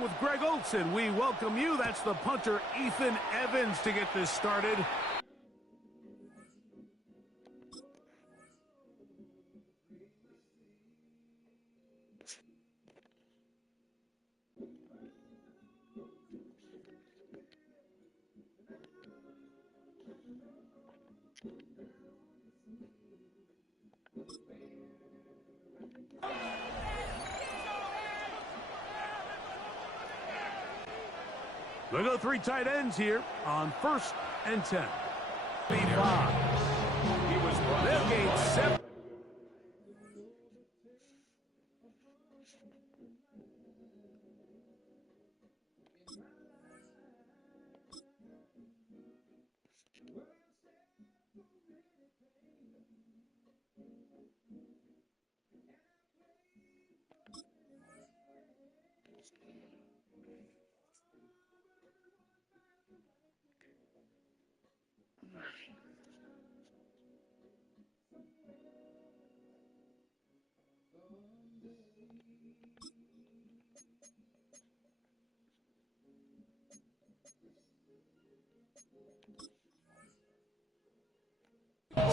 With Greg Olson, we welcome you. That's the punter, Ethan Evans, to get this started. We'll go 3 tight ends here on 1st and 10. He was they'll gain 7.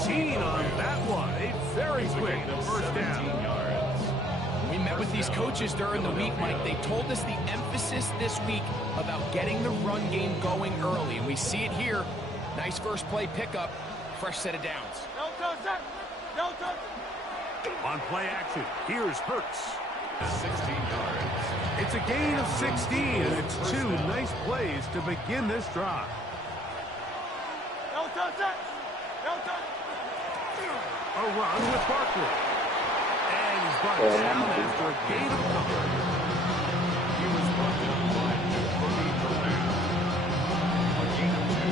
On that one, a very quick first down. We met with these coaches during the week, Mike. They told us the emphasis this week about getting the run game going early. And we see it here. Nice first play pickup, fresh set of downs. On play action, here's Hurts. 16 yards. It's a gain of 16, and it's 2 nice plays to begin this drive. A run with Barkley. And he's brought down after a gain of cover. He was brought down by Jacoby Brown. A gain of 2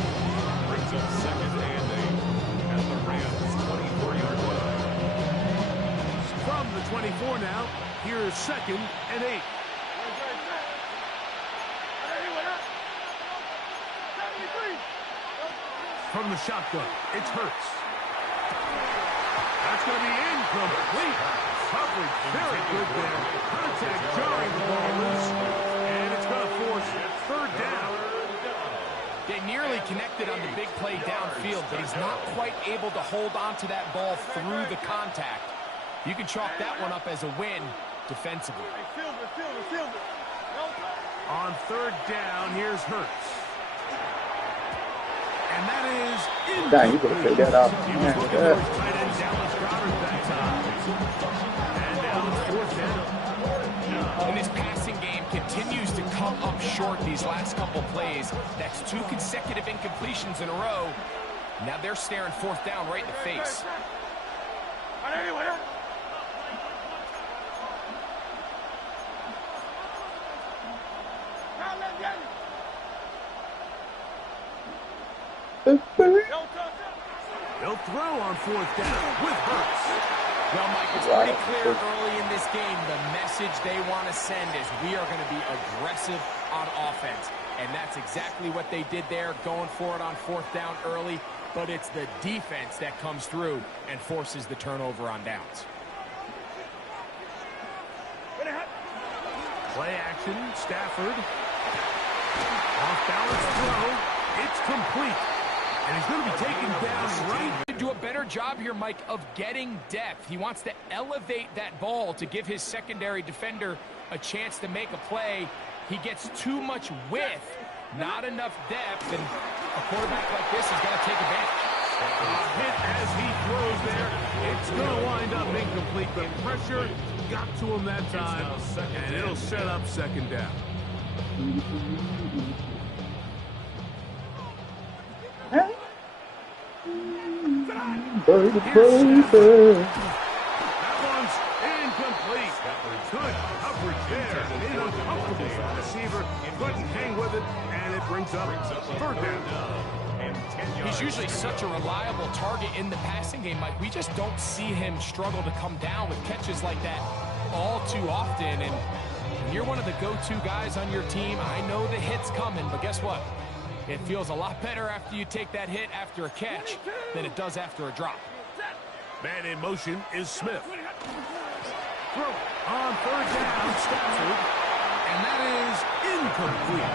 brings up 2nd and 8 at the Rams' 24-yard line. From the 24 now, here's 2nd and 8. From the shotgun, it's Hurts. That's going to be incomplete. Coverage very good there. Contact jarring the ball loose. And it's going to force 3rd down. They nearly connected on the big play downfield, but he's not quite able to hold on to that ball through the contact. You can chalk that one up as a win defensively. On 3rd down, here's Hurts. And that is Dang, you could have picked that off. He was looking for his tight end, Dallas Goedert, that time. And now it's 4th down. And this passing game continues to come up short these last couple plays. That's 2 consecutive incompletions in a row. Now they're staring 4th down right in the face. They'll throw on 4th down with Hurts. Well, Mike, it's pretty clear early in this game the message they want to send is we are going to be aggressive on offense. And that's exactly what they did there, going for it on 4th down early. But it's the defense that comes through and forces the turnover on downs. Play action, Stafford. Off balance throw. It's complete. And he's going to be taken down right. Do a better job here, Mike, of getting depth. He wants to elevate that ball to give his secondary defender a chance to make a play. He gets too much width, not enough depth, and a quarterback like this is going to take advantage. Hit as he throws there. It's going to wind up incomplete. The pressure got to him that time, and it'll set up 2nd down. That one's incomplete. Good coverage there. An uncomfortable receiver. Couldn't hang with it, and it brings up 3rd down. He's usually such a reliable target in the passing game, Mike. We just don't see him struggle to come down with catches like that all too often. And when you're one of the go-to guys on your team, I know the hit's coming, but guess what? It feels a lot better after you take that hit after a catch than it does after a drop. Man in motion is Smith. Throw on 3rd down, Stafford. And that is incomplete.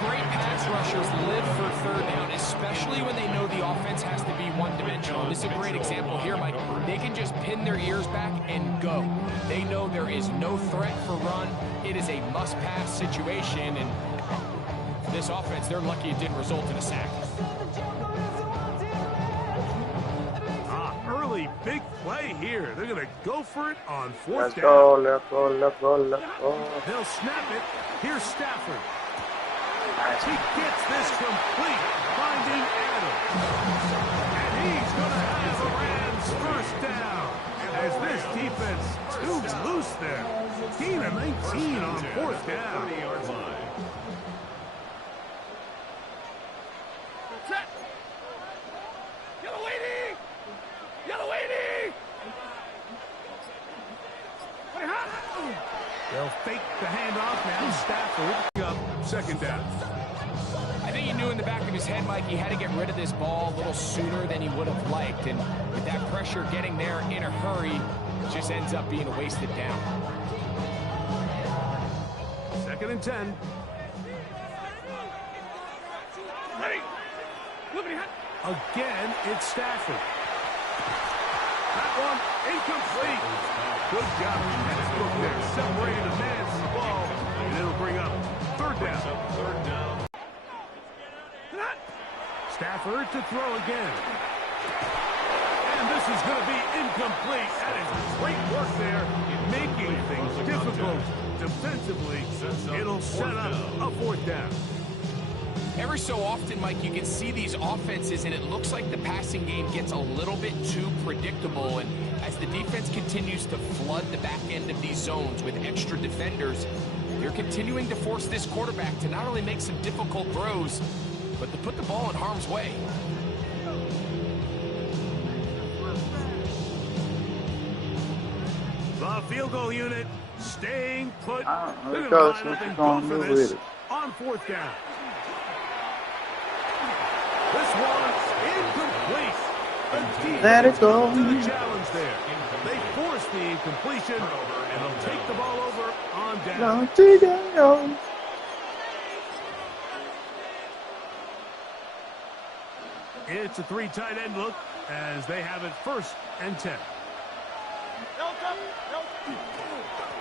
Great pass rushers live for third down, especially when they know the offense has to be one-dimensional. This is a great example here, Mike. They can just pin their ears back and go. They know there is no threat for run. It is a must-pass situation, and for this offense, they're lucky it didn't result in a sack. Early big play here. They're going to go for it on fourth down. Let's go. They'll snap it. Here's Stafford. He gets this complete, finding Adams. And he's going to have the Rams first down. As this defense too loose there. Gain of 19 on fourth down. 30-yard line. They'll fake the handoff now. Stafford up second down. I think he knew in the back of his head, Mike, he had to get rid of this ball a little sooner than he would have liked. And with that pressure getting there in a hurry, it just ends up being a wasted down. 2nd and 10. Again, it's Stafford. That one incomplete. Good job. Look there, separating the man from the ball, and it'll bring up third down. Stafford to throw again. And this is going to be incomplete. That is great work there in making things difficult defensively. It'll set up a fourth down. Every so often, Mike, you can see these offenses, and it looks like the passing game gets a little bit too predictable. And as the defense continues to flood the back end of these zones with extra defenders, they're continuing to force this quarterback to not only make some difficult throws, but to put the ball in harm's way. The field goal unit staying put. They're Let's going go. to See line what up you're and going go to for do this with it. on fourth down. This one's incomplete. Let it go. To the challenge there. They force the incompletion, and they'll take the ball over on down. It's a 3 tight end look as they have it 1st and 10.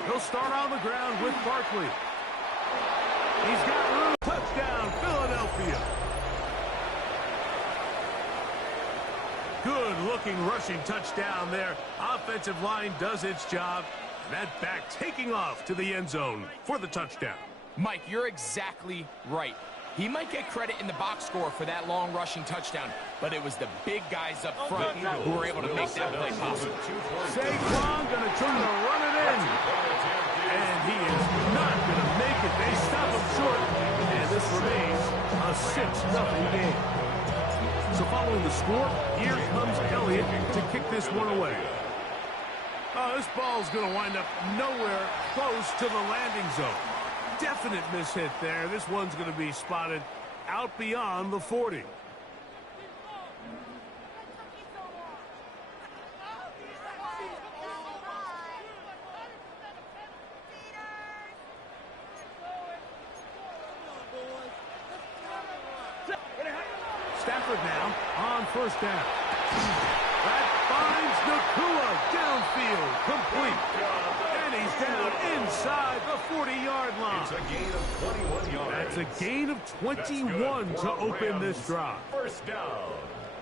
He'll start on the ground with Barkley. He's got room. Touchdown, Philadelphia. Good-looking rushing touchdown there. Offensive line does its job. That back taking off to the end zone for the touchdown. Mike, you're exactly right. He might get credit in the box score for that long rushing touchdown, but it was the big guys up front who were able to make that play possible. Saquon going to try to run it in. And he is not going to make it. They stop him short. And this remains a 6-0 game. So following the score, here comes Elliott to kick this one away. Oh, this ball's going to wind up nowhere close to the landing zone. Definite mishit there. This one's going to be spotted out beyond the 40. Stafford now on 1st down. That finds Nakua downfield, complete. And he's down inside the 40-yard line. It's a gain of 21 yards. That's a gain of 21 to open this drive. 1st down.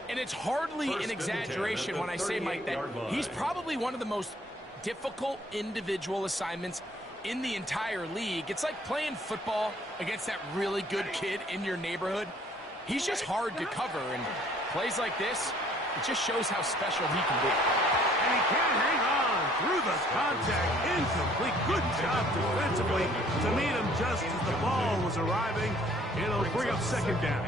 And it's hardly an exaggeration when I say, Mike, that he's probably one of the most difficult individual assignments in the entire league. It's like playing football against that really good kid in your neighborhood. He's just hard to cover, and plays like this, it just shows how special he can be. And he can't hang on through the contact. Incomplete. Good job defensively to meet him just as the ball was arriving. It'll bring up 2nd down.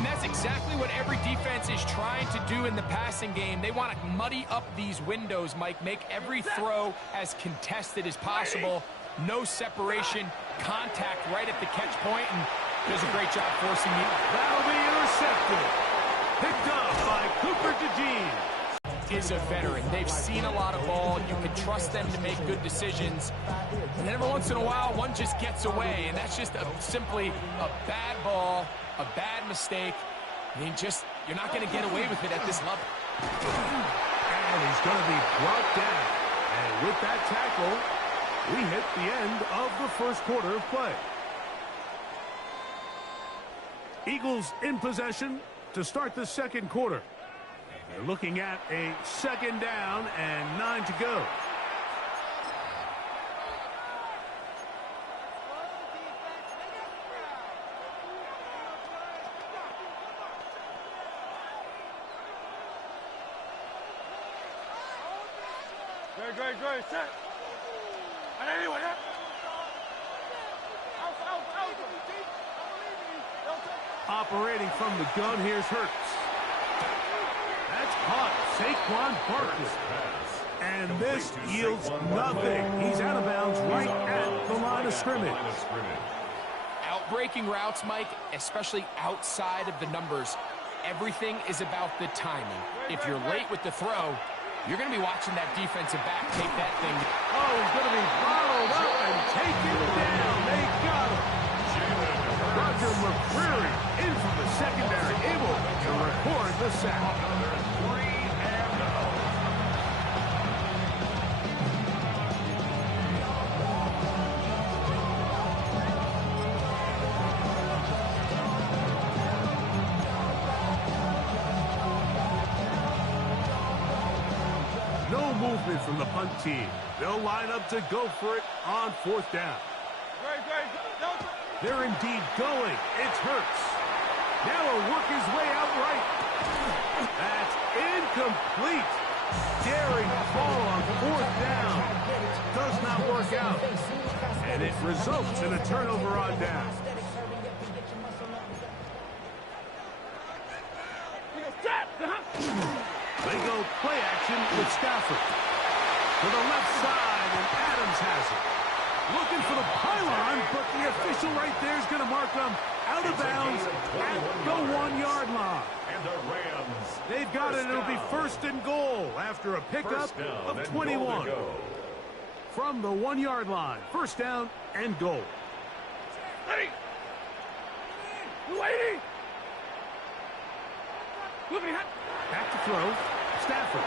And that's exactly what every defense is trying to do in the passing game. They want to muddy up these windows, Mike, make every throw as contested as possible. No separation, contact right at the catch point, and does a great job forcing the... That'll be intercepted. Picked up by Cooper DeJean. is a veteran. They've seen a lot of ball. You can trust them to make good decisions. And then every once in a while, one just gets away, and that's just simply a bad ball, a bad mistake. I mean, you're not going to get away with it at this level. And he's going to be brought down. And with that tackle, we hit the end of the first quarter of play. Eagles in possession to start the second quarter. They're looking at a second down and 9 to go. Great, set. Anyway, Operating from the gun, here's Hurts. That's caught. Saquon Barkley. And this yields nothing. He's out of bounds right at the line of scrimmage. Outbreaking routes, Mike, especially outside of the numbers, everything is about the timing. If you're late with the throw, you're going to be watching that defensive back take that thing. Oh, he's going to be bottled up and taken down. They got him. Roger McCreary in from the secondary, able to record the sack. No movement from the punt team. They'll line up to go for it on fourth down. They're indeed going. It's Hurts. Now he'll work his way out right. That's incomplete. Daring ball on fourth down. Does not work out. And it results in a turnover on down. They go play action with Stafford. To the left side, and Adams has it. Looking for the pylon, but the official right there is going to mark them out of bounds at the 1-yard line. And the Rams. They've got it. It'll be first and goal after a pickup of 21. From the 1-yard line, first down and goal. Ready. Lady. Back to throw. Stafford.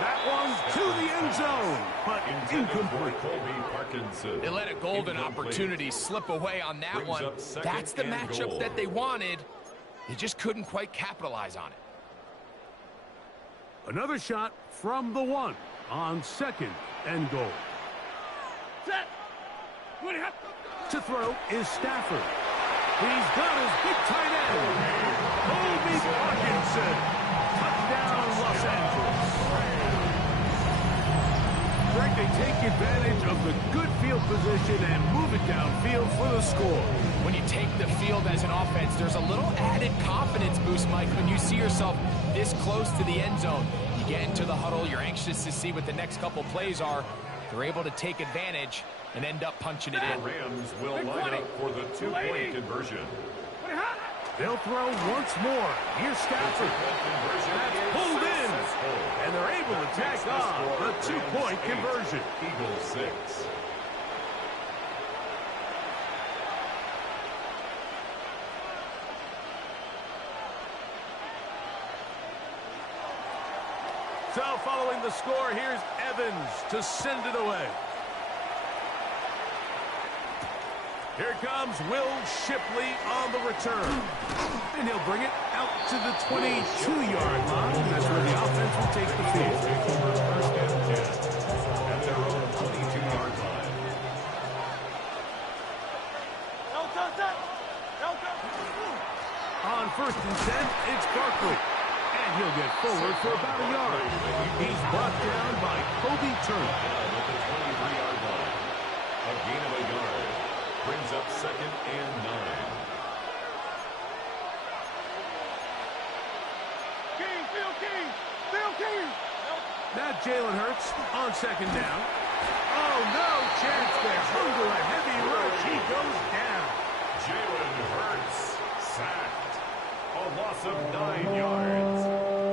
That one to the end zone, but incomplete. They let a golden opportunity slip away on that one. That's the matchup that they wanted. They just couldn't quite capitalize on it. Another shot from the 1 on second and goal. Set. To throw is Stafford. He's got his big tight end. Colby Parkinson. Touchdown, Los Angeles. Greg, they take advantage of the good field position and move it downfield for the score. When you take the field as an offense, there's a little added confidence boost, Mike, when you see yourself this close to the end zone. You get into the huddle, you're anxious to see what the next couple plays are. They're able to take advantage and end up punching it in. The Rams will line up for the 2-point conversion. They'll throw once more. Here's Stafford. That's pulled in. And they're able to tack on the 2-point conversion. Eagles 6. So following the score, here's Evans to send it away. Here comes Will Shipley on the return. And he'll bring it out to the 22-yard line. That's where the offense will take the field. First and 10 at their own 22-yard line. On first and 10, it's Barkley. And he'll get forward for about a yard. He's brought down by Kobe Turner. At the 23-yard line. A gain of a yard. Brings up second and 9. Now Jalen Hurts on second down. Oh, no chance there. Under a heavy rush, he goes down. Jalen Hurts sacked. A loss of 9 yards.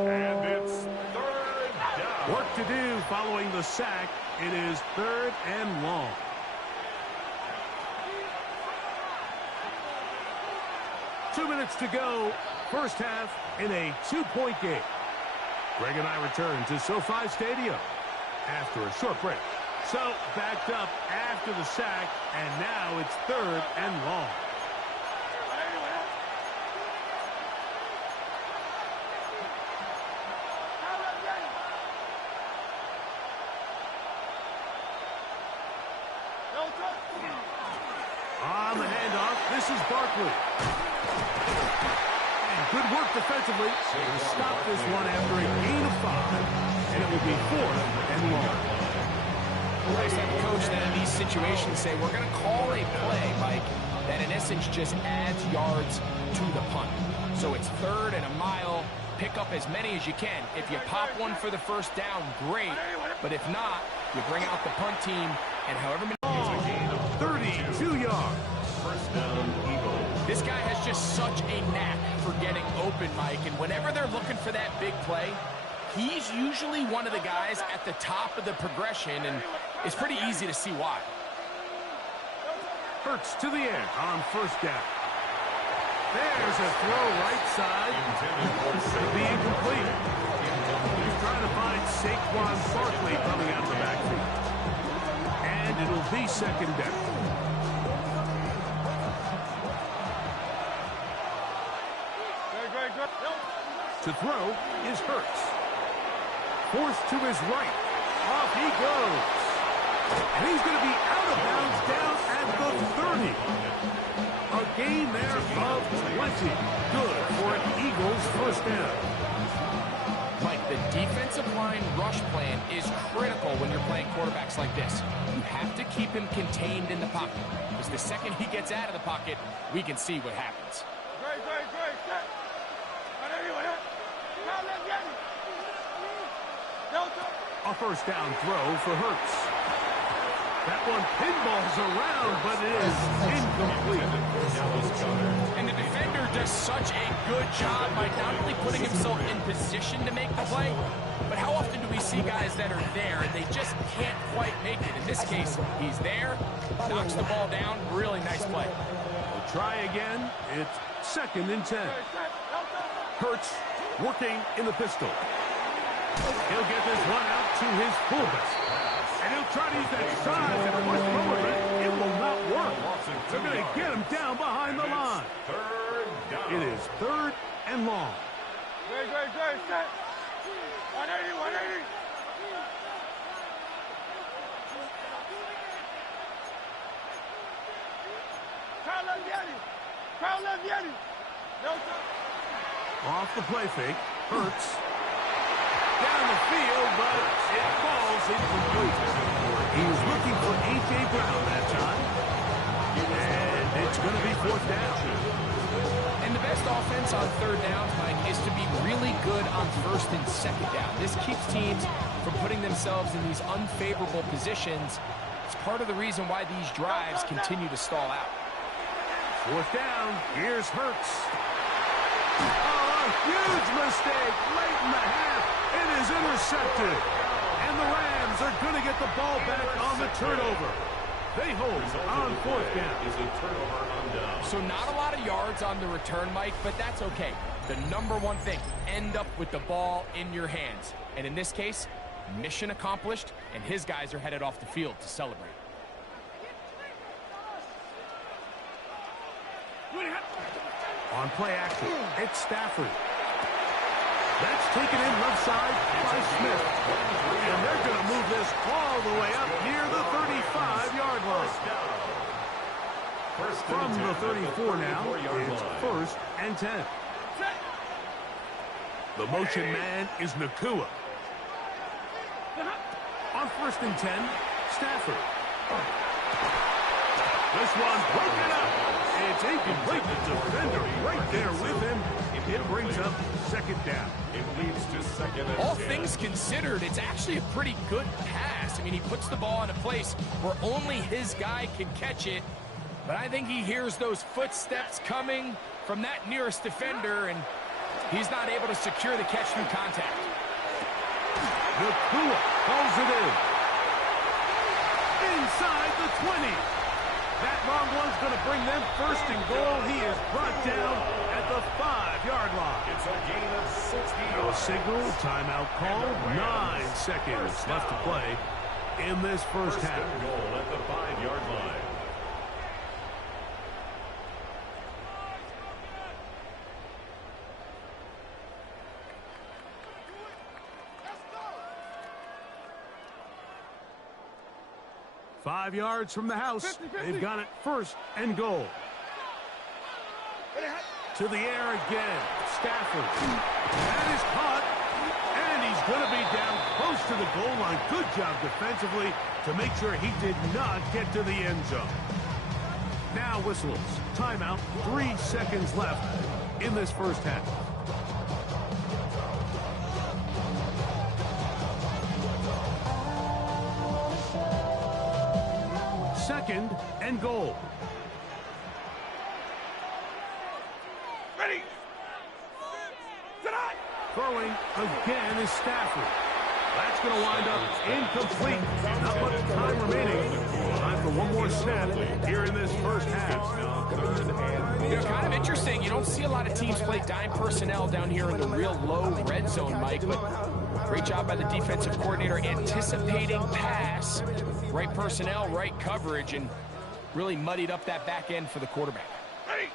And it's third down. work to do following the sack. It is 3rd and long. Two minutes to go. First half in a 2-point game. Greg and I return to SoFi Stadium after a short break. So, backed up after the sack, and now it's 3rd and long. On the handoff, this is Barkley. And good work defensively to stop this one after a gain of 5. And it will be 4th and long. Nice to have a coach that in these situations say, we're going to call a play, Mike, that in essence just adds yards to the punt. So it's 3rd and a mile. Pick up as many as you can. If you pop one for the first down, great. But if not, you bring out the punt team, and however many... 32 yards. First down, Eagles. This guy has just such a knack for getting open, Mike, and whenever they're looking for that big play, he's usually one of the guys at the top of the progression, and it's pretty easy to see why. Hurts to the end on first down. There's a throw right side. It'll be incomplete. He's trying to find Saquon Barkley coming out of the backfield. And it'll be 2nd down. To throw is Hurts. Forced to his right. Off he goes. And he's going to be out of bounds down at the 30. A gain there of 20. Good for an Eagles first down. Mike, the defensive line rush plan is critical when you're playing quarterbacks like this. You have to keep him contained in the pocket, because the second he gets out of the pocket, we can see what happens. A first down throw for Hurts. That one pinballs around, but it is incomplete. And the defender does such a good job by not only putting himself in position to make the play, but how often do we see guys that are there and they just can't quite make it? In this case, he's there, knocks the ball down, really nice play. We'll try again. It's 2nd and 10. Hurts working in the pistol. He'll get this one out to his fullback. And he'll try to use that size and push forward, but it will not work. They're going to get him down behind the line. 3rd down. It is 3rd and long. Great, set. 180, 180. Carl Leviani. No, sir. Off the play fake. Hurts. Down the field, but it falls incomplete. He was looking for A.J. Brown that time. And it's going to be 4th down. And the best offense on 3rd downs, Mike, is to be really good on 1st and 2nd down. This keeps teams from putting themselves in these unfavorable positions. It's part of the reason why these drives continue to stall out. 4th down. Here's Hurts. Oh, a huge mistake late in the half. It is intercepted. And the Rams are going to get the ball back on the turnover. They hold on 4th down. Is a turnover on down. So not a lot of yards on the return, Mike, but that's okay. The number one thing, end up with the ball in your hands. And in this case, mission accomplished, and his guys are headed off the field to celebrate. On play action, it's Stafford. That's taken in left side by Smith. And they're going to move this all the way up near the 35-yard line. From the 34 now, it's 1st and 10. The motion man is Nakua. On 1st and 10, Stafford. This one broken up. It's incomplete. The defender right there with him. It brings up 2nd down. It leads to 2nd and 10. All things considered, it's actually a pretty good pass. I mean, he puts the ball in a place where only his guy can catch it. But I think he hears those footsteps coming from that nearest defender, and he's not able to secure the catch through contact. Nakua pulls it in. Inside the 20. That long one's going to bring them first and goal. He is brought down at the 5-yard line. It's a gain of 60 No yards. signal, timeout called. 9 seconds left to play in this first half. And goal at the 5-yard line. – 5 yards from the house. They've got it first and goal. To the air again. Stafford. That is caught. And he's going to be down close to the goal line. Good job defensively to make sure he did not get to the end zone. Now whistles. Timeout. 3 seconds left in this first half. Second and goal. Ready. Tonight. Throwing again is Stafford. That's going to wind up incomplete. Not much time remaining. Time for one more snap here in this first half. You know, kind of interesting. You don't see a lot of teams play dime personnel down here in the real low red zone, Mike, but great job by the defensive coordinator anticipating pass, right personnel, right coverage, and really muddied up that back end for the quarterback. Ready.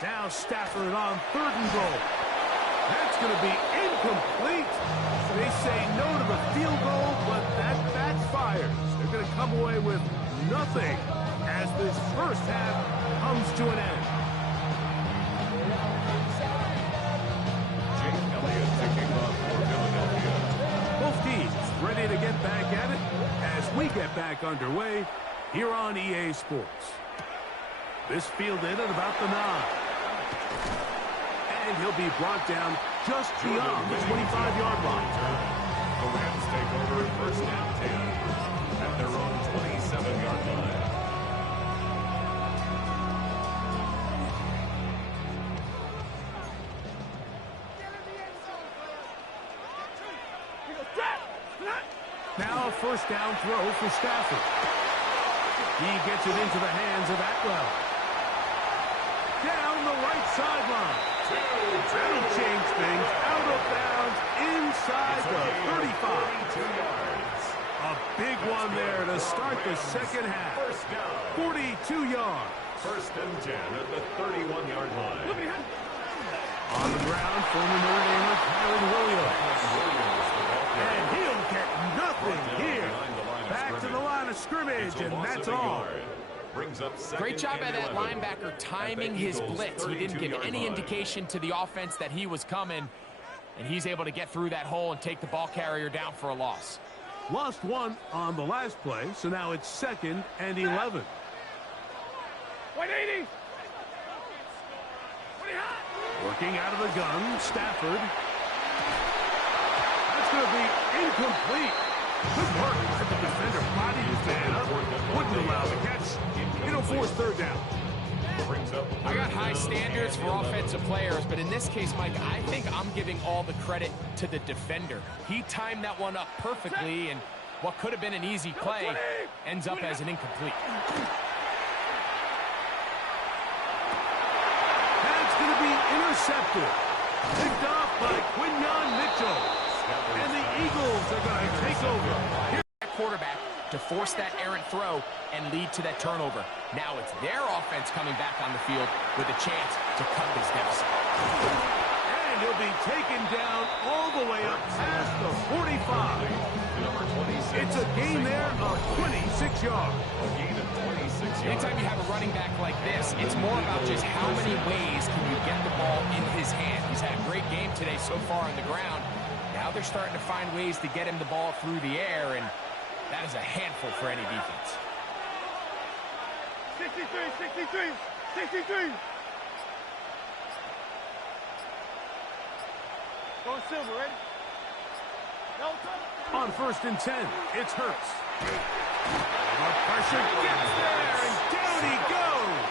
Now Stafford on 3rd and goal. That's going to be incomplete. They say no to the field goal, but that backfires. They're going to come away with nothing as this first half comes to an end. Jake Elliott taking off for Philadelphia. Both teams ready to get back at it as we get back underway here on EA Sports. This fielded at about the 9. And he'll be brought down just beyond the 25-yard line. The Rams take over first and 10 at their own 27-yard line. Now a first down throw for Stafford. He gets it into the hands of Atwell. Down the right sideline. That'll change things. Out of bounds inside the 35. A big one there to start the second half. 42 yards. First and 10 at the 31-yard line. On the ground, former Notre Damer Kyron Williams. And he'll get nothing here. Back to the line of scrimmage, and that's all. Great job by that linebacker timing his blitz. He didn't give any indication to the offense that he was coming, and he's able to get through that hole and take the ball carrier down for a loss. Lost one on the last play, so now it's 2nd and 11. 180. Working out of the gun, Stafford. That's going to be incomplete. Good work by the defender. Bodied his man up. Wouldn't allow the catch. It'll force 3rd down. I got high standards for offensive players, but in this case, Mike, I think I'm giving all the credit to the defender. He timed that one up perfectly, and what could have been an easy play ends up as an incomplete. That's going to be intercepted. Picked off by Quinyon Mitchell. And the Eagles are going to take over. Here's that quarterback to force that errant throw and lead to that turnover. Now it's their offense coming back on the field with a chance to cut this deficit. And he'll be taken down all the way up past the 45. It's a gain there of 26 yards. Anytime you have a running back like this, it's more about just how many ways can you get the ball in his hand. He's had a great game today so far on the ground. Now they're starting to find ways to get him the ball through the air, and that is a handful for any defense. 63. Going silver, ready? No, on 1st and 10, it's Hurts. The pressure gets there, and down he goes.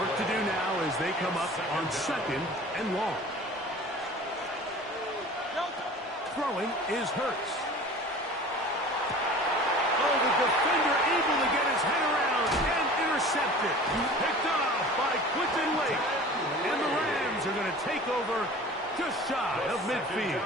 Work to do now as they come up on 2nd and long. Throwing is Hurts. Oh, the defender able to get his head around and intercepted. Picked off by Quinton Lake. And the Rams are going to take over just shy of midfield.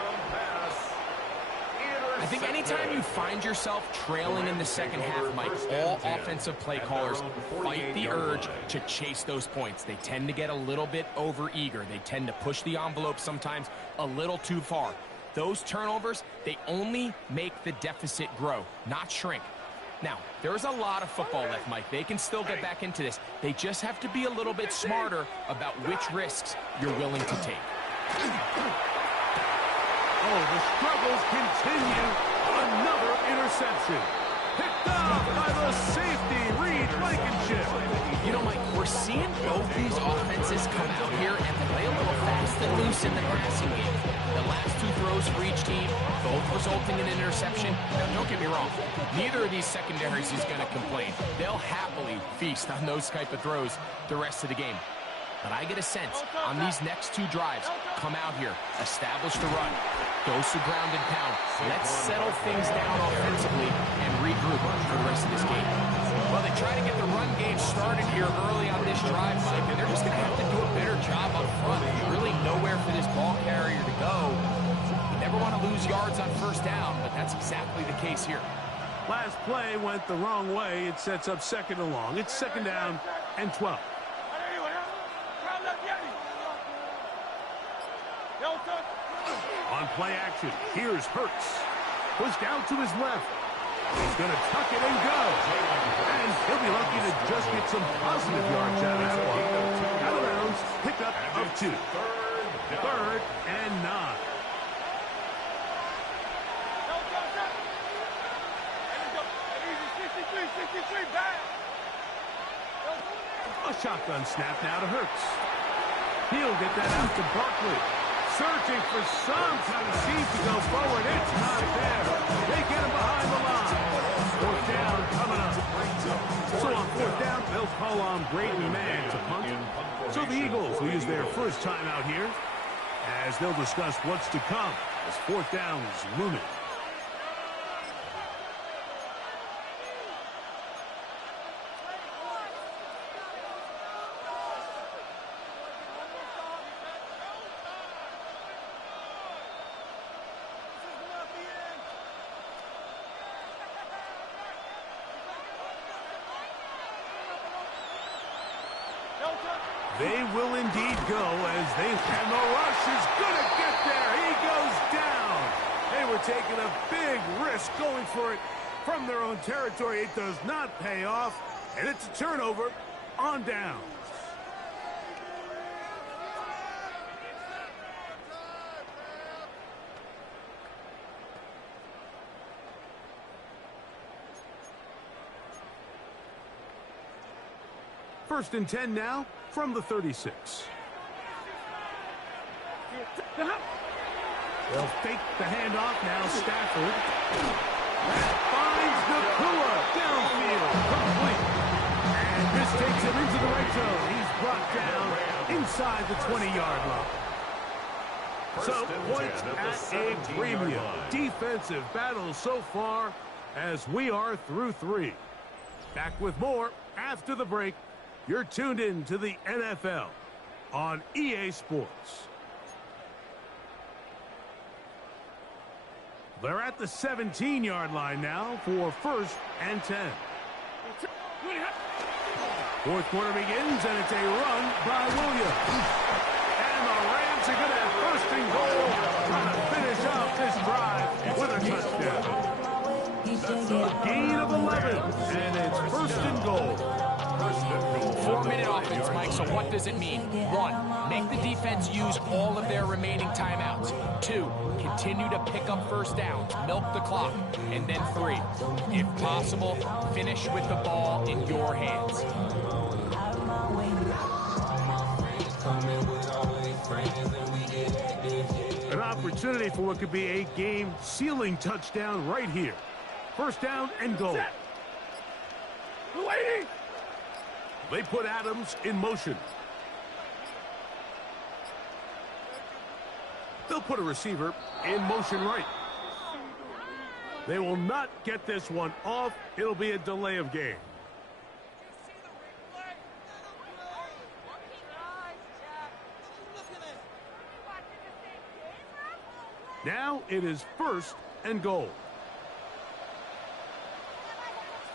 I think anytime you find yourself trailing in the second half, Mike, all offensive play callers fight the urge to chase those points. They tend to get a little bit overeager. They tend to push the envelope sometimes a little too far. Those turnovers, they only make the deficit grow, not shrink. Now, there's a lot of football left, Mike. They can still get back into this. They just have to be a little bit smarter about which risks you're willing to take. Oh, the struggles continue. Another interception. Picked off by the safety, Reed Blankenship. You know, Mike, we're seeing both these offenses come out here and play a little fast and loose in the passing game. The last two throws for each team, both resulting in an interception. Now, don't get me wrong. Neither of these secondaries is going to complain. They'll happily feast on those type of throws the rest of the game. But I get a sense on these next two drives, come out here, establish the run, goes to ground and pound. Let's settle things down offensively and regroup for the rest of this game. Well, they try to get the run game started here early on this drive, Mike, and they're just going to have to do a better job up front. There's really nowhere for this ball carrier to go. You never want to lose yards on first down, but that's exactly the case here. Last play went the wrong way. It sets up second and long. It's second down and 12. On play action, here's Hurts. Pushed out to his left. He's going to tuck it and go. And he'll be lucky to just get some positive yards out of that one. Out of bounds, pickup of 2. Third and 9. A shotgun snap now to Hurts. He'll get that out to Barkley. Searching for some kind of seam to go forward. It's not there. They get him behind the line. Fourth down coming up. So on fourth down, they'll call on Braden Mann to punt. So the Eagles will use their first time out here as they'll discuss what's to come as fourth down is looming. They will indeed go as they... And the rush is going to get there. He goes down. They were taking a big risk going for it from their own territory. It does not pay off, and it's a turnover on down. First and 10 now from the 36. They'll fake the handoff now. Stafford. That finds Nakua downfield. Complete. And this takes him into the red zone. He's brought down inside the 20-yard line. So points at a premium. Defensive battle so far as we are through 3. Back with more after the break. You're tuned in to the NFL on EA Sports. They're at the 17-yard line now for first and 10. Fourth quarter begins, and it's a run by Williams. And the Rams are going to have first and goal, trying to finish off this drive with a touchdown. A gain of 11, and it's first and goal. 4-minute offense, Mike, so what does it mean? 1, make the defense use all of their remaining timeouts. 2, continue to pick up first downs, milk the clock. And then 3, if possible, finish with the ball in your hands. An opportunity for what could be a game-sealing touchdown right here. First down and goal. Waiting. They put Adams in motion. They'll put a receiver in motion right. They will not get this one off. It'll be a delay of game. Now it is 1st and goal.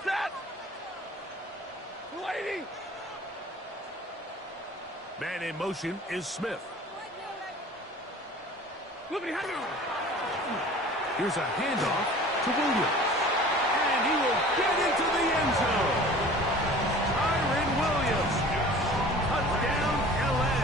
Set! Lady! Man in motion is Smith. Here's a handoff to Williams. And he will get into the end zone. Tyron Williams. Touchdown, L.A.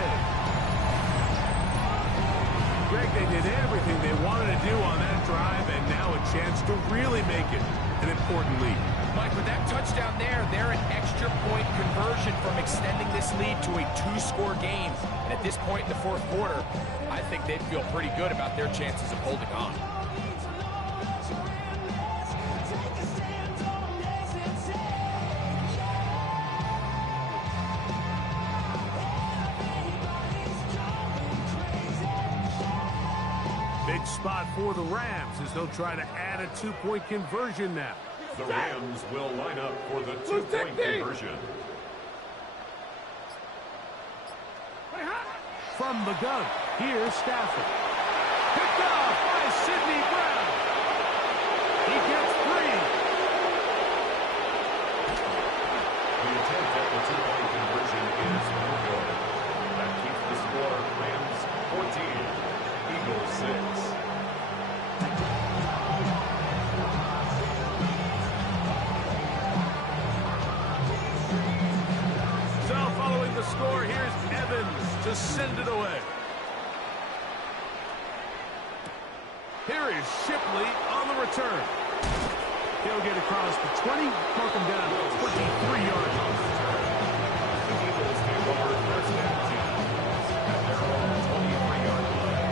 Greg, they did everything they wanted to do on that drive, and now a chance to really make it an important lead. Mike, with that touchdown there, they're an extra point conversion from extending this lead to a 2-score game. And at this point in the 4th quarter, I think they'd feel pretty good about their chances of holding on. Big spot for the Rams as they'll try to add a 2-point conversion now. The Rams will line up for the 2-point conversion. From the gun, here's Stafford. Picked off by Sidney Brown. He gets free. The attempt at the 2-point conversion is no good. That keeps the score Rams 14, Eagles 6. So following the score, here's Evans to send it away. Here is Shipley on the return. He'll get across the 20, mark him down 23 yards. The Eagles take over 1st and 10 at their own 23-yard line.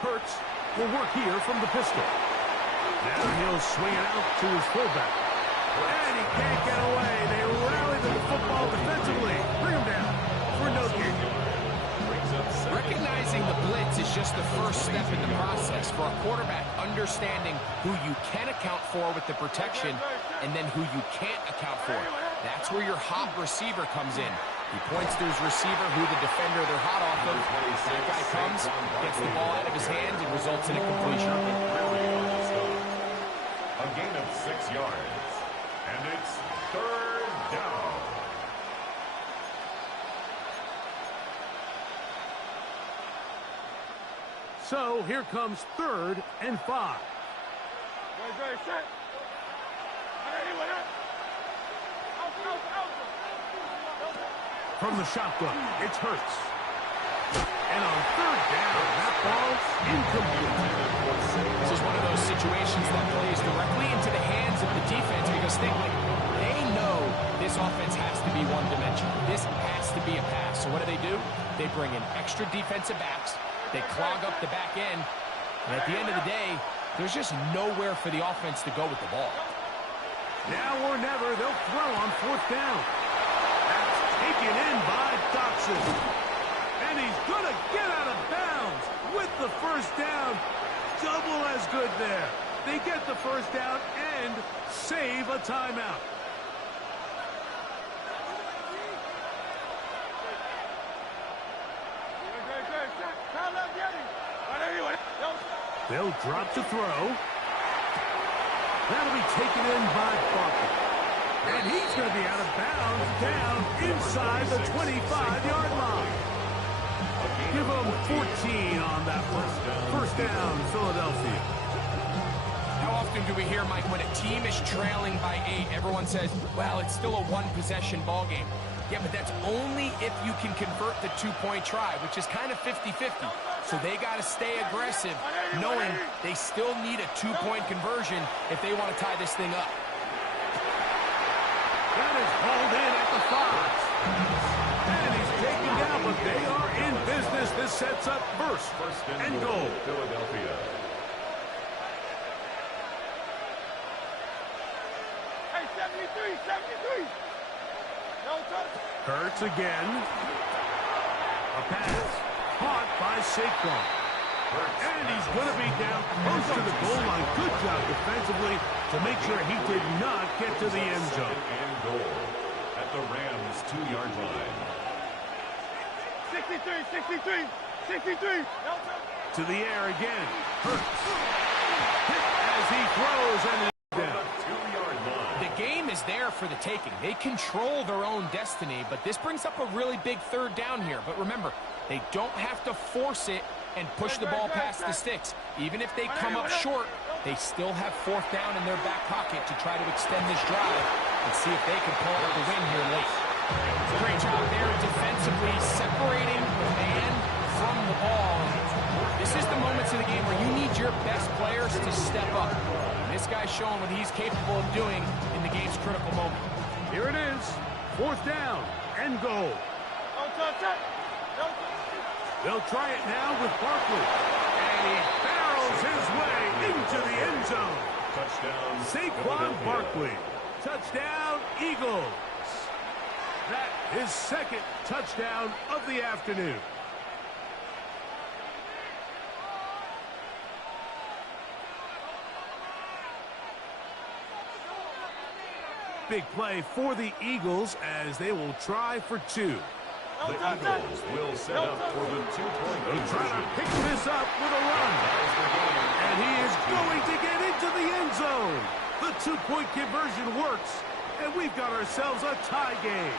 Hurts will work here from the pistol. Now he'll swing it out to his fullback. And he can't get away. They rally to the football defensively. Bring him down for no gain. Recognizing the blitz is just the first step in the process for a quarterback understanding who you can account for with the protection and then who you can't account for. That's where your hot receiver comes in. He points to his receiver who the defender they're hot off of. That guy comes, gets the ball out of his hands, and results in a completion. A gain of 6 yards. And it's 3rd down. So here comes 3rd and 5. From the shotgun, it's Hurts. And on 3rd down, that ball's incomplete. This is one of those situations that plays directly into the hands of the defense because they know this offense has to be one-dimensional. This has to be a pass. So what do? They bring in extra defensive backs. They clog up the back end. And at the end of the day, there's just nowhere for the offense to go with the ball. Now or never, they'll throw on 4th down. That's taken in by Dotson. And he's going to get out of bounds with the 1st down. Double as good there. They get the 1st down and save a timeout. They'll drop to throw. That'll be taken in by Barkley. And he's going to be out of bounds down inside the 25-yard line. Give them 14 on that one. 1st down, Philadelphia. How often do we hear, Mike, when a team is trailing by 8, everyone says, well, it's still a one-possession ball game. Yeah, but that's only if you can convert the 2-point try, which is kind of 50-50. So they got to stay aggressive, knowing they still need a 2-point conversion if they want to tie this thing up. That is hauled in at the 5. And he's taken down, but they are in business. This sets up 1st and goal. Philadelphia. Hey, 73, 73. Hurts again. A pass. Caught by Saquon. And he's going to be down close to the goal line. Good job defensively to make sure he did not get to the end zone. And goal at the Rams' 2-yard line. 63, 63, 63. To the air again. Hurts. Hit as he throws and is down. The game is there for the taking. They control their own destiny, but this brings up a really big third down here. But remember, they don't have to force it and push the ball past the sticks. Even if they come up short, they still have fourth down in their back pocket to try to extend this drive and see if they can pull out the win here late. Great job there defensively, separating the man from the ball. This is the moments of the game where you need your best players to step up. And this guy's showing what he's capable of doing in the game's critical moment. Here it is. Fourth down and goal. They'll try it now with Barkley. And he barrels his way into the end zone. Touchdown. Saquon Barkley. Touchdown, Eagles. That is second touchdown of the afternoon. Big play for the Eagles as they will try for two. The Eagles will set up for the 2-point They'll try to pick this up with a run. And he is going to get into the end zone. The 2-point conversion works, and we've got ourselves a tie game.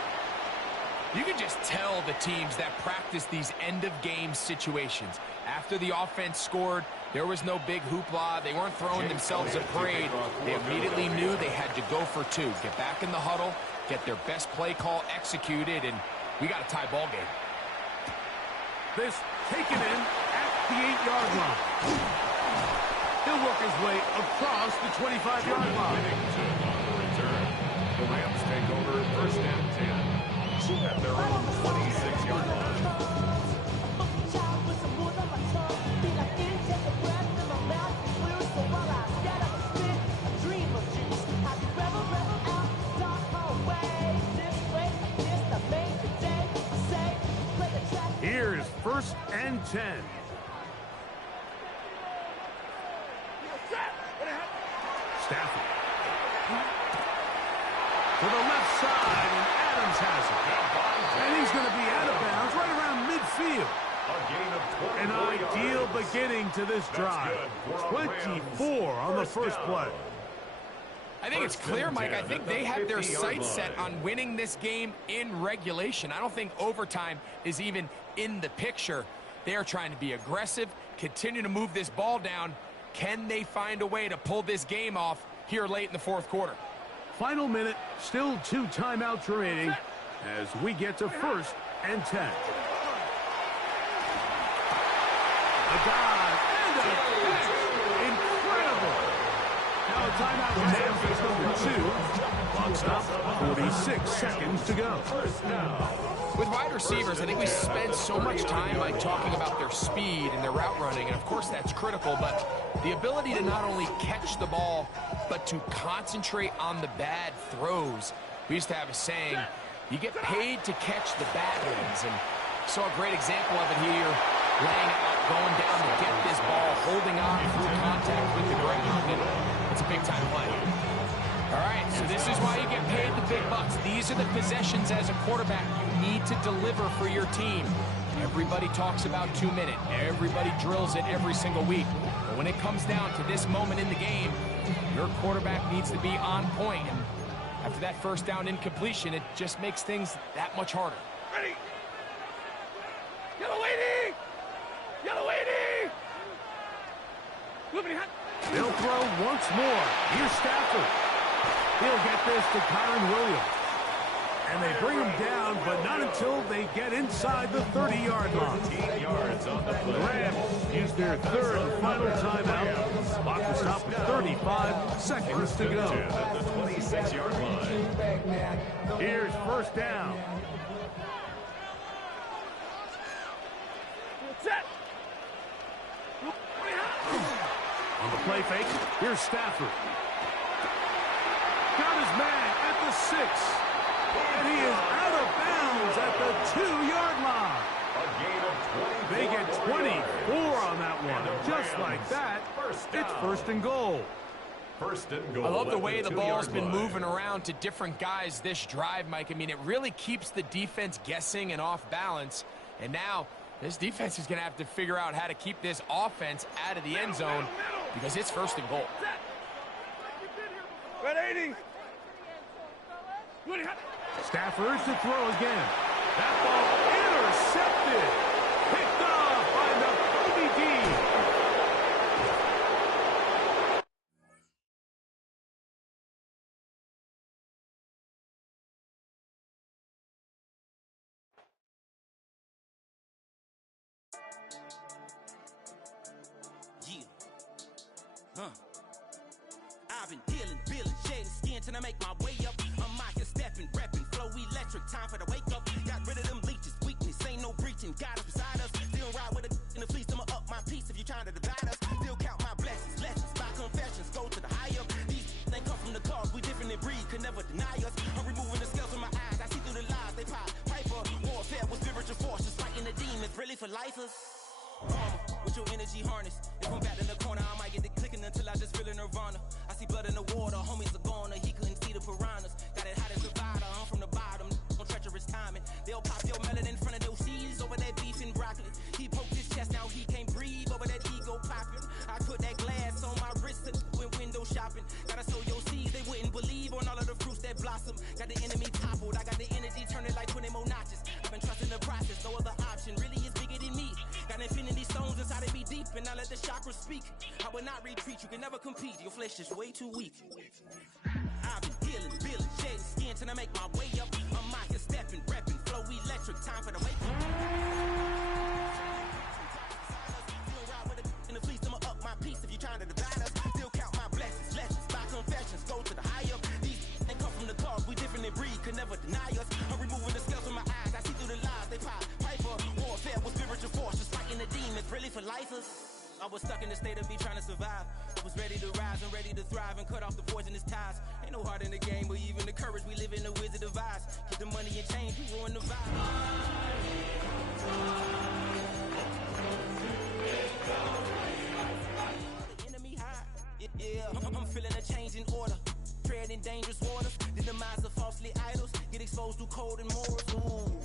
You can just tell the teams that practice these end-of-game situations. After the offense scored, there was no big hoopla. They weren't throwing themselves a parade. They immediately knew they had to go for two. Get back in the huddle, get their best play call executed, and we got a tie ball game. This taken in at the 8-yard line. He'll work his way across the 25-yard line. The Rams take over first and 10 at their own 26-yard line. Here's first and 10. Stafford. To the left side, and Adams has it. And he's going to be out of bounds right around midfield. An ideal beginning to this drive. 24 on the first play. I think it's clear, Mike. I think they had their sights set on winning this game in regulation. I don't think overtime is even in the picture. They are trying to be aggressive, continue to move this ball down. Can they find a way to pull this game off here late in the fourth quarter? Final minute, still 2 timeouts remaining as we get to first and 10. A dive and a catch. Incredible. Now a timeout with Rams number 2. Clock stop, 46 seconds to go. With wide receivers, I think we spend so much time like talking about their speed and their route running, and of course that's critical, but the ability to not only catch the ball, but to concentrate on the bad throws. We used to have a saying, you get paid to catch the bad ones, and saw a great example of it here, laying out, going down to get this ball, holding on through contact with the ground, and it's a big-time play. All right, so this is why you get paid the big bucks. These are the possessions as a quarterback you need to deliver for your team. Everybody talks about 2-minute. Everybody drills it every single week. But when it comes down to this moment in the game, your quarterback needs to be on point. And after that first down incompletion, it just makes things that much harder. Ready? Yellow 80! Yellow 80! Flipping hot. They'll throw once more. Here's Stafford. He'll get this to Kyron Williams. And they bring him down, but not until they get inside the 30-yard line. 8 yards on the play. Rams use their third and final timeout. Clock will stop with 35 seconds to go. At the 26-yard line. Here's first down. Set. On the play fake, here's Stafford. Got his man at the 6. And he is out of of bounds at the 2-yard line. A gain of 24. They get 24 on that one. Just like that, it's first and goal. First and goal. I love the at way the 2-yard ball's been line. moving around to different guys this drive, Mike. I mean, it really keeps the defense guessing and off balance. And now this defense is going to have to figure out how to keep this offense out of the end zone because it's first and goal. Red 80. Stafford to throw again. That ball intercepted. Picked off by the OBD. I've been dealing, shedding skin till I make my way up. I'm out here stepping, repping, flow electric, time for the wake up. Got rid of them leeches, weakness, ain't no breaching. God is beside us, still ride with a in the fleece. I'ma up my piece if you trying to divide us. Still count my blessings, lessons, by confessions, go to the higher. These they come from the cause, we different in breed, could never deny us. I'm removing the scales from my eyes, I see through the lies, they pop. Piper, warfare with spiritual forces, fighting the demons, really for lifers. With your energy harness, if I'm back in the corner, I might get the clicking until I just feel a nirvana. I see blood in the water, homies are gone, he couldn't see the piranhas. Got it hot as a rider, I'm from the bottom, no treacherous timing. They'll pop your melon in front of those seeds over that beef and broccoli. He poked his chest, now he can't breathe over that ego popping. I put that glass on my wrist and went window shopping. Gotta sow your seeds, they wouldn't believe on all of the fruits that blossom. Got the enemy toppled, I got the energy turning like 20 more notches. I've been trusting the process, no other option really is bigger than me. Got infinity stones inside of me deep, and I let the chakras speak. I will not retreat, you can never compete, your flesh is way too weak. I've been dealing, shedding skin till I make my way up. I'm out here stepping, repping, flow electric, time for the wake up. Still ride with a in the fleece, I'ma up my piece if you trying to divide us. Still count my blessings, lessons, by confessions, go to the higher. These they come from the cause, we different in breed, could never deny us. I'm removing the scales from my eyes, I see through the lies, they pop. Piper, warfare with spiritual forces, fighting the demons, really for lifers. I was stuck in the state of me trying to survive. I was ready to rise and ready to thrive and cut off the poisonous ties. Ain't no heart in the game, but even the courage we live in the Wizard of Oz. Get the money and change, you ruin the vibe. The enemy high, yeah. I'm feeling a change in order. Treading dangerous waters, the demise of falsely idols. Get exposed through cold and morals. Ooh.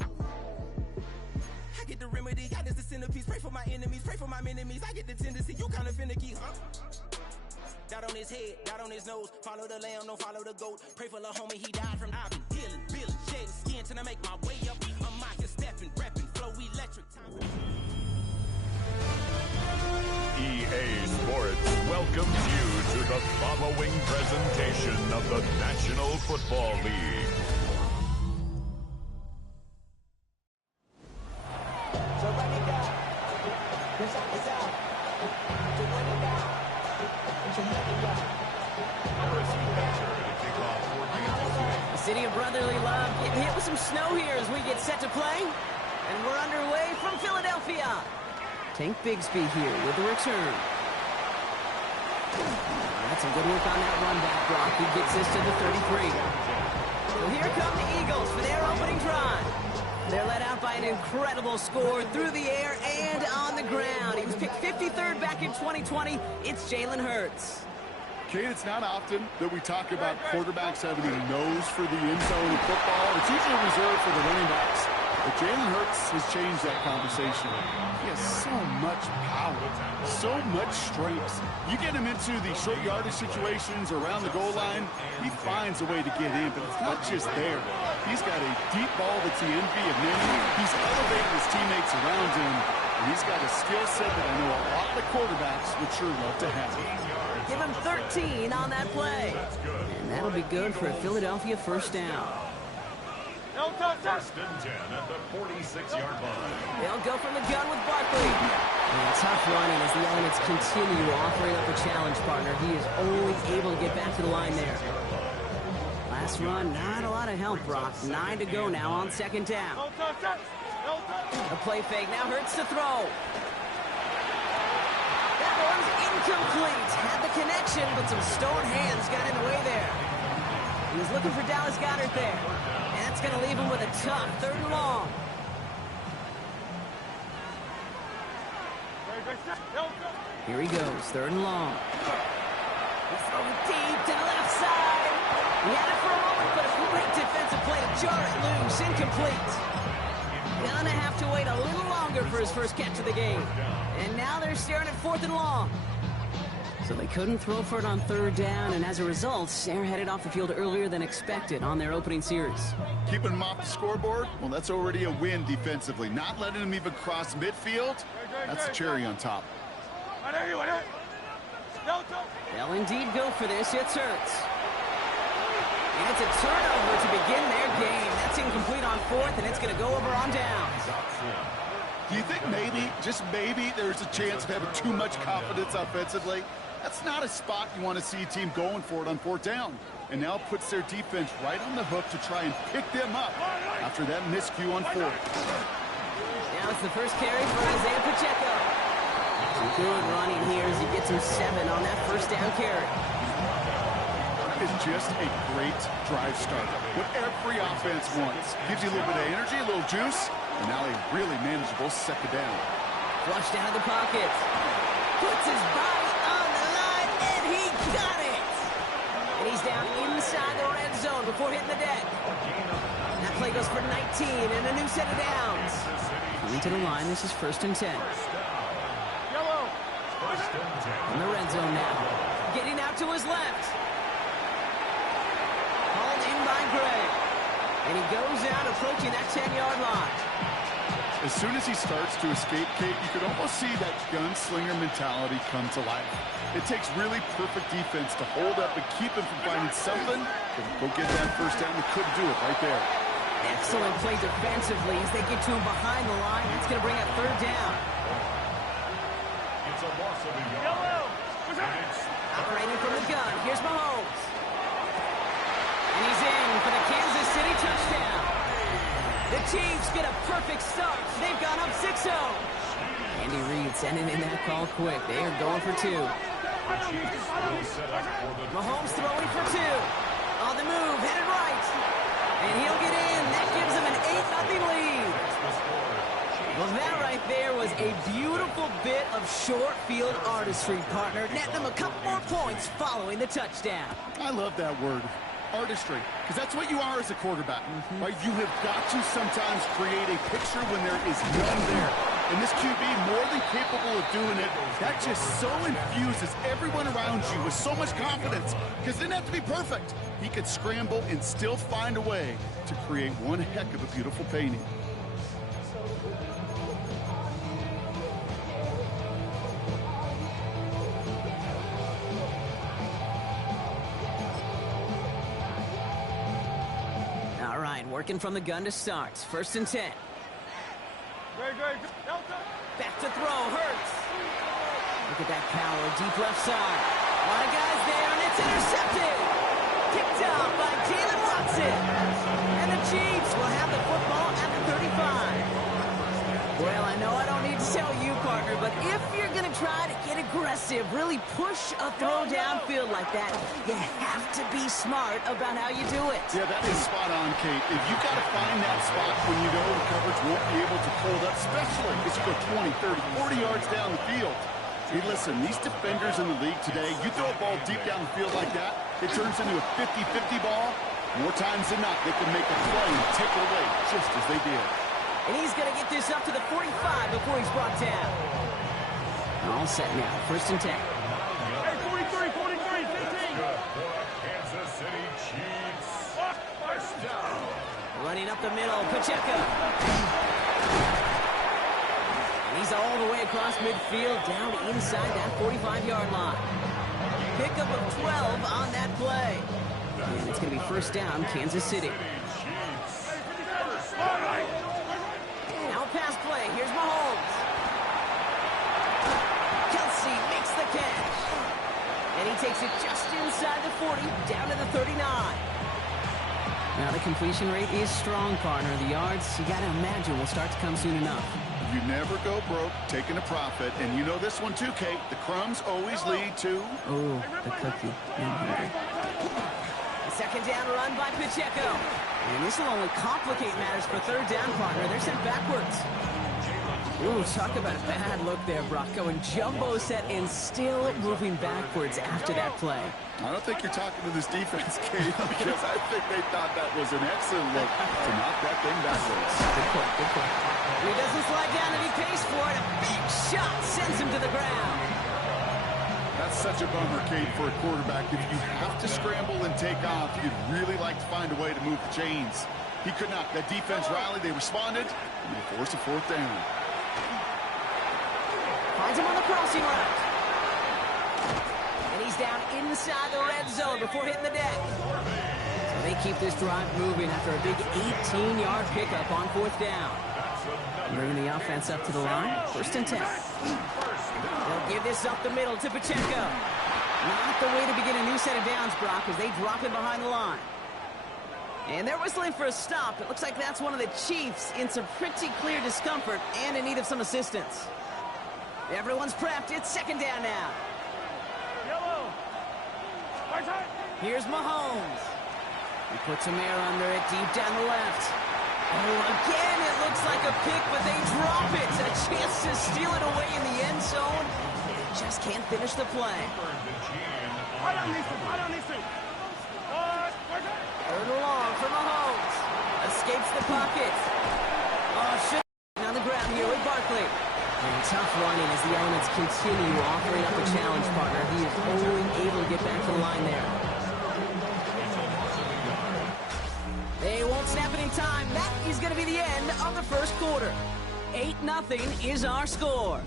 I get the remedy, God is the centerpiece. Pray for my enemies, pray for my enemies. I get the tendency, you kinda finicky, huh? Dot on his head, dot on his nose. Follow the lamb, don't follow the goat. Pray for the homie, he died from. I've been healing, shedding skin till I make my way up. I'm out here stepping, repping, flow electric. EA Sports welcomes you to the following presentation of the National Football League. The city of brotherly love getting hit with some snow here as we get set to play. And we're underway from Philadelphia. Tank Bigsby here with the return. That's some good work on that run back, Brock. He gets this to the 33. So here come the Eagles for their opening drive. They're led out by an incredible score through the air and on the ground. He was picked 53rd back in 2020. It's Jalen Hurts. Kate, it's not often that we talk about quarterbacks having a nose for the end zone in football. It's usually reserved for the running backs. But Jalen Hurts has changed that conversation. He has so much power, so much strength. You get him into the short yardage situations around the goal line, he finds a way to get in, but it's not just there. He's got a deep ball that's the envy of many. He's elevating his teammates around him, and he's got a skill set that I know a lot of the quarterbacks would sure love to have. Give him 13 on that play. And that'll be good for a Philadelphia first down. First and 10 at the 46-yard line. They'll go from the gun with Barkley. And tough running as the elements continue offering up a challenge partner. He is only able to get back to the line there. Last run, not a lot of help, Brock. 9 to go now on second down. A play fake, now Hurts to throw. That one's incomplete. Had the connection, but some stone hands got in the way there. He was looking for Dallas Goedert there. And that's going to leave him with a tough 3rd and long. Here he goes, 3rd and long. He's throwing deep to the left side. He had it for a moment, but a great defensive play to jar it loose. Incomplete. Gonna have to wait a little longer for his first catch of the game. And now they're staring at 4th and long. So they couldn't throw for it on 3rd down, and as a result, they're headed off the field earlier than expected on their opening series. Keeping them off the scoreboard? Well, that's already a win defensively. Not letting them even cross midfield? That's the cherry on top. They'll indeed go for this. It's Hurts. And it's a turnover to begin their game. That's incomplete on 4th, and it's going to go over on downs. Do you think maybe, just maybe, there's a chance of having too much confidence offensively? That's not a spot you want to see a team going for it on 4th down. And now it puts their defense right on the hook to try and pick them up after that miscue on 4th. Now it's the first carry for Isaiah Pacheco. Good running here as he gets him 7 on that 1st down carry. Is just a great drive start. What every offense wants. Gives you a little bit of energy, a little juice, and now a really manageable 2nd down. Flushed out of the pocket. Puts his body on the line, and he got it! And he's down inside the red zone before hitting the deck. That play goes for 19 and a new set of downs. Coming to the line, this is 1st and 10. In the red zone now. Getting out to his left. Called in by Gray. And he goes out approaching that 10-yard line. As soon as he starts to escape, Kate, you could almost see that gunslinger mentality come to life. It takes really perfect defense to hold up and keep him from finding something that will go get that 1st down. They couldn't do it right there. Excellent play defensively as they get to him behind the line. That's going to bring up 3rd down. It's a loss of a yard. Operating from the gun, here's Mahomes. And he's in for the Kansas City touchdown. The Chiefs get a perfect start. They've gone up 6-0. Andy Reid sending in that call quick. They are going for 2. Mahomes throwing for 2. On the move, headed right. And he'll get in. That gives him an 8-0 lead. Well, that right there was a beautiful bit of short field artistry, partner. Netting them a couple more points following the touchdown. I love that word, artistry, because that's what you are as a quarterback. Right? You have got to sometimes create a picture when there is none there. And this QB, more than capable of doing it, that just so infuses everyone around you with so much confidence, because it didn't have to be perfect. He could scramble and still find a way to create one heck of a beautiful painting. Working from the gun to start. 1st and 10. Back to throw. Hurts. Look at that power. Deep left side. A lot of guys there, and it's intercepted. Picked up by Jalen Watson. And the Chiefs will have the football at the 35. Well, I know I don't need to tell you, partner, but if you're going to try to get aggressive, really push a throw downfield like that, you have to be smart about how you do it. Yeah, that is spot on, Kate. If you've got to find that spot when you know the coverage won't be able to hold up, especially as you go 20, 30, 40 yards down the field. Hey, listen, these defenders in the league today, you throw a ball deep down the field like that, it turns into a 50-50 ball. More times than not, they can make a play and take it away just as they did. And he's going to get this up to the 45 before he's brought down. All set now. 1st and 10. Hey, 43, 15. Kansas City Chiefs. First down. Running up the middle, Pacheco. And he's all the way across midfield, down inside that 45-yard line. Pickup of 12 on that play. And it's going to be 1st down, Kansas City. Pass play. Here's Mahomes. Kelsey makes the catch. And he takes it just inside the 40, down to the 39. Now the completion rate is strong, partner. The yards, you got to imagine, will start to come soon enough. You never go broke taking a profit. And you know this one too, Kate. The crumbs always lead to... Oh, the cookie. Second down run by Pacheco. And this will only complicate matters for third down, partner. They're sent backwards. Ooh, talk about a bad look there, Brock. Going jumbo set and still moving backwards after that play. I don't think you're talking to this defense, Kate, because I think they thought that was an excellent look to knock that thing backwards. Good point, good point. He doesn't slide down and he pays for it. A big shot sends him to the ground. That's such a bummer, Kate, for a quarterback. If you have to scramble and take off, you'd really like to find a way to move the chains. He could not. That defense rallied, they responded, and they forced a fourth down. Finds him on the crossing route. And he's down inside the red zone before hitting the deck. So they keep this drive moving after a big 18-yard pickup on fourth down. Bringing the offense up to the line. First and 10. They'll give this up the middle to Pacheco. Not the way to begin a new set of downs, Brock, as they drop him behind the line. And they're whistling for a stop. It looks like that's one of the Chiefs in some pretty clear discomfort and in need of some assistance. Everyone's prepped. It's second down now. Yellow. Right side. Here's Mahomes. He puts some air under it deep down the left. Oh, again, it looks like a pick, but they drop it. A chance to steal it away in the end zone. Just can't finish the play. Right on these two. Right on these two. Right side. Third and long for Mahomes. Escapes the pocket. Oh, shit. On the ground here with Barkley. And tough running as the elements continue offering up a challenge, partner. He is only able to get back to the line there. They won't snap it in time. That is going to be the end of the first quarter. 8-0 is our score.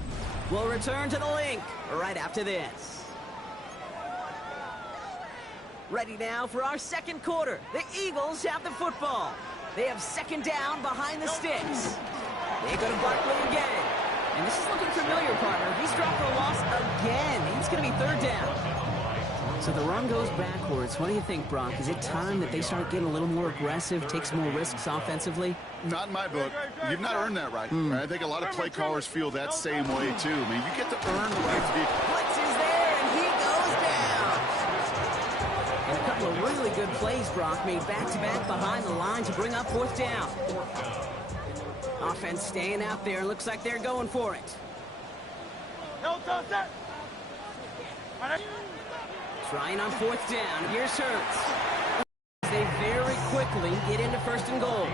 We'll return to the link right after this. Ready now for our second quarter. The Eagles have the football. They have second down behind the sticks. They go to Barkley again. And this is looking familiar, partner. He's dropped for a loss again. It's going to be third down. So the run goes backwards. What do you think, Brock? Is it time that they start getting a little more aggressive, take some more risks offensively? Not in my book. You've not earned that right. I think a lot of play callers feel that same way, too. I mean, you get to earn the right to be... Blitz is there, and he goes down. And a couple of really good plays, Brock, made back-to-back behind the line to bring up fourth down. Offense staying out there. Looks like they're going for it. No touch that. Trying on fourth down. Here's Hurts. They very quickly get into first and goal.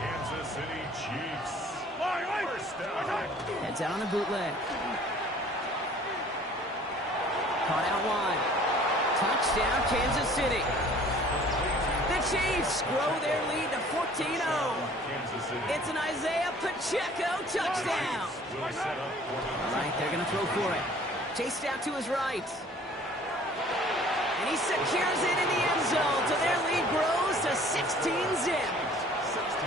Kansas City Chiefs. First down. Heads out on the bootleg. Caught out wide. Touchdown, Kansas City. The Chiefs grow their lead to 14-0. It's an Isaiah Pacheco touchdown. All right, they're going to throw for it. Chased out to his right. And he secures it in the end zone, so their lead grows to 16-zip.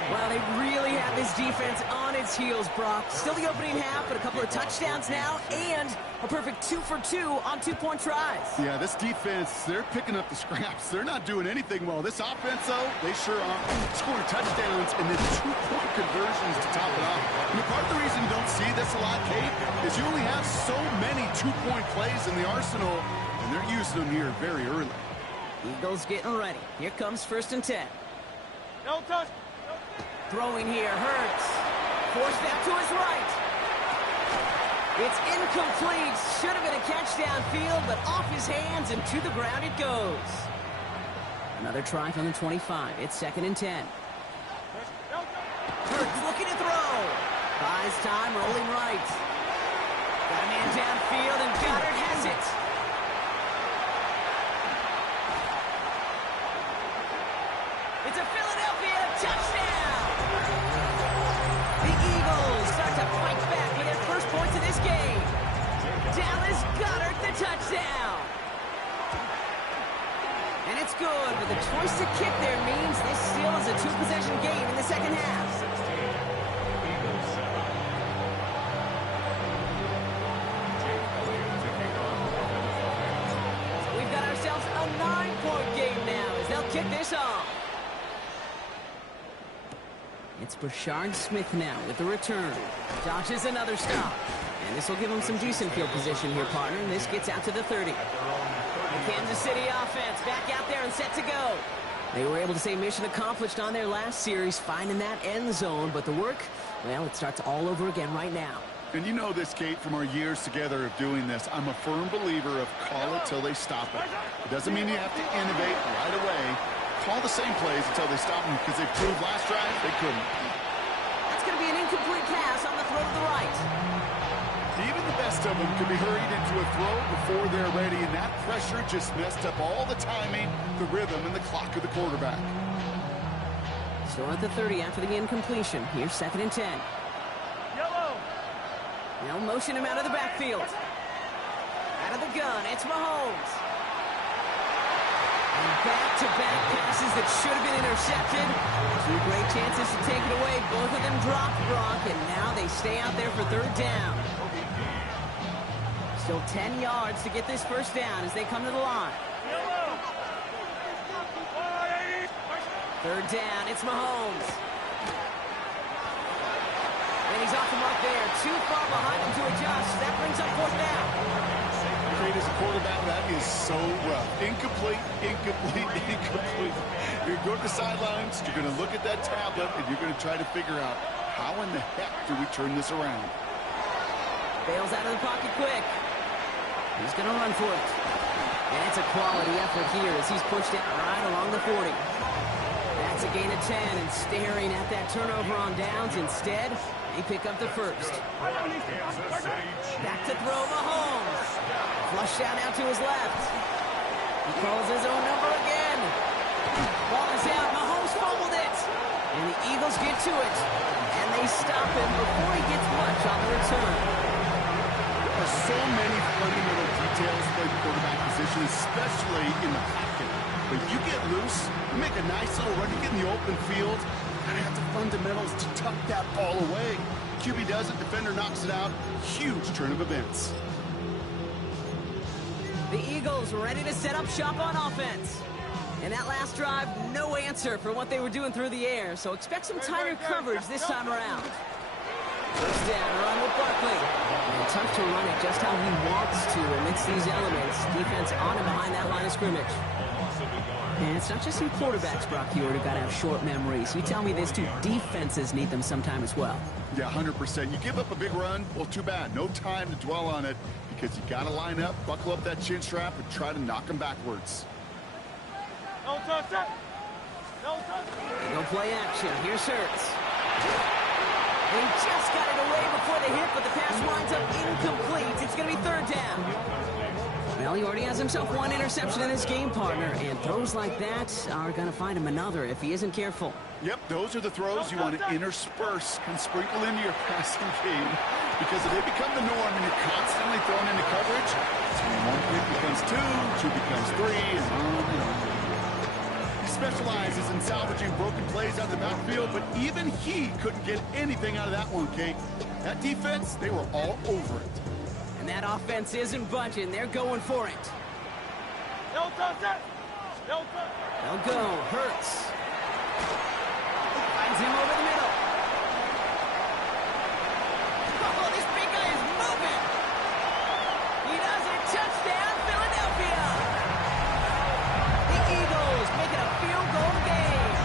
Well, they really have this defense on its heels, Brock. Still the opening half, but a couple of touchdowns now, and a perfect 2 for 2 on two-point tries. Yeah, this defense, they're picking up the scraps. They're not doing anything well. This offense, though, they sure are scoring touchdowns and then two-point conversions to top it off. I mean, part of the reason you don't see this a lot, Kate, is you only have so many two-point plays in the arsenal, and they're using them here very early. Eagles getting ready. Here comes first and 10. No touch. Throwing here, Hurts. Forced out to his right. It's incomplete. Should have been a catch downfield, but off his hands and to the ground it goes. Another try from the 25. It's second and 10. Hurts looking to throw. Buys time, rolling right. Got a man downfield, and Goddard has it. It's a Philadelphia touchdown. The Eagles start to fight back with their first points of this game. Dallas Goddard the touchdown. And it's good, but the choice to kick there means this still is a two-possession game in the second half. So we've got ourselves a 9-point game now as they'll kick this off. It's Brashard Smith now with the return. Dodges another stop. And this will give him some decent field position here, partner. And this gets out to the 30. The Kansas City offense back out there and set to go. They were able to say mission accomplished on their last series, finding that end zone. But the work, well, it starts all over again right now. And you know this, Kate, from our years together of doing this. I'm a firm believer of call it till they stop it. It doesn't mean you have to innovate right away. Call the same plays until they stop them, because they proved last drive they couldn't. That's going to be an incomplete pass on the throw to the right. Even the best of them could be hurried into a throw before they're ready, and that pressure just messed up all the timing, the rhythm, and the clock of the quarterback. Still at the 30 after the incompletion. Here's 2nd and 10. Yellow. They'll motion him out of the backfield. Out of the gun, it's Mahomes. And back-to-back passes that should have been intercepted. 2 great chances to take it away. Both of them dropped, Brock, and now they stay out there for 3rd down. Still 10 yards to get this 1st down as they come to the line. 3rd down, it's Mahomes. And he's off the mark there. Too far behind him to adjust. That brings up 4th down. Great as a quarterback, that is so rough. Incomplete, incomplete, incomplete. You're going to the sidelines, you're going to look at that tablet, and you're going to try to figure out how in the heck do we turn this around. Bails out of the pocket quick. He's going to run for it. And it's a quality effort here as he's pushed out right along the 40. That's a gain of 10, and staring at that turnover on downs. Instead, they pick up the 1st. Back to throw, Mahomes. Flush down out to his left. He calls his own number again. Ball is out. Mahomes fumbled it. And the Eagles get to it. And they stop him before he gets much on the return. There are so many fundamental details to play the quarterback position, especially in the pocket. But you get loose, you make a nice little run, you get in the open field, you gotta have the fundamentals to tuck that ball away. QB does it, defender knocks it out. Huge turn of events. The Eagles ready to set up shop on offense. And that last drive, no answer for what they were doing through the air, so expect some tighter coverage this time around. 1st down, run with Barkley. And tough to run it just how he wants to amidst these elements. Defense on and behind that line of scrimmage. And it's not just in quarterbacks, Brock, you already got to have short memories. You tell me this too, defenses need them sometime as well. Yeah, 100%. You give up a big run, well, too bad. No time to dwell on it, because you got to line up, buckle up that chin strap, and try to knock them backwards. No touch it. No touch it. No play action. Here's Hurts. He just got it away before the hit, but the pass winds up incomplete. It's going to be 3rd down. Well, he already has himself 1 interception in his game, partner, and throws like that are going to find him another if he isn't careful. Yep, those are the throws you want to intersperse and sprinkle into your passing game, because if they become the norm and you're constantly thrown into coverage, it's when 1 pick becomes 2, 2 becomes 3, and on and on. He specializes in salvaging broken plays out of the backfield, but even he couldn't get anything out of that one, Kate. That defense, they were all over it. And that offense isn't budging. They're going for it. No touch it. No touch. They'll go. Hurts. Finds him over the middle. Oh, this big guy is moving. He does it. Touchdown, Philadelphia. The Eagles make it a field goal game.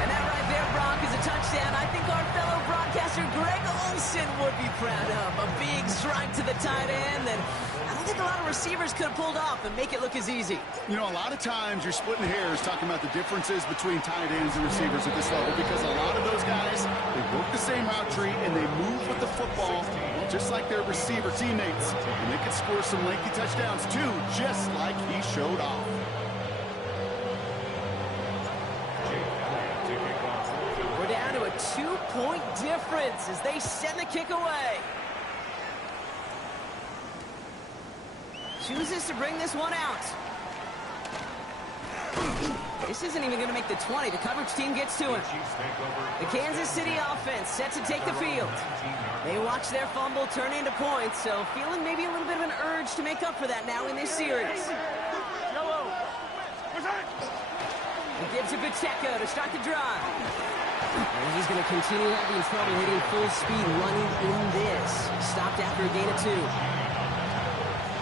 And that right there, Brock, is a touchdown. I think our fellow broadcaster Greg Olsen would be proud of. A big strike to the tight end that I don't think a lot of receivers could have pulled off and make it look as easy. You know, a lot of times you're splitting hairs talking about the differences between tight ends and receivers at this level, because a lot of those guys, they work the same route tree and they move with the football just like their receiver teammates. And they can score some lengthy touchdowns too, just like he showed off. We're down to a 2-point difference as they send the kick away. Chooses to bring this one out. This isn't even going to make the 20. The coverage team gets to him. The Kansas City offense set to take the field. They watch their fumble turn into points, so feeling maybe a little bit of an urge to make up for that now in this series. He gives it Pacheco to start the drive. And he's going to continue having trouble hitting full speed running in this. Stopped after a gain of 2.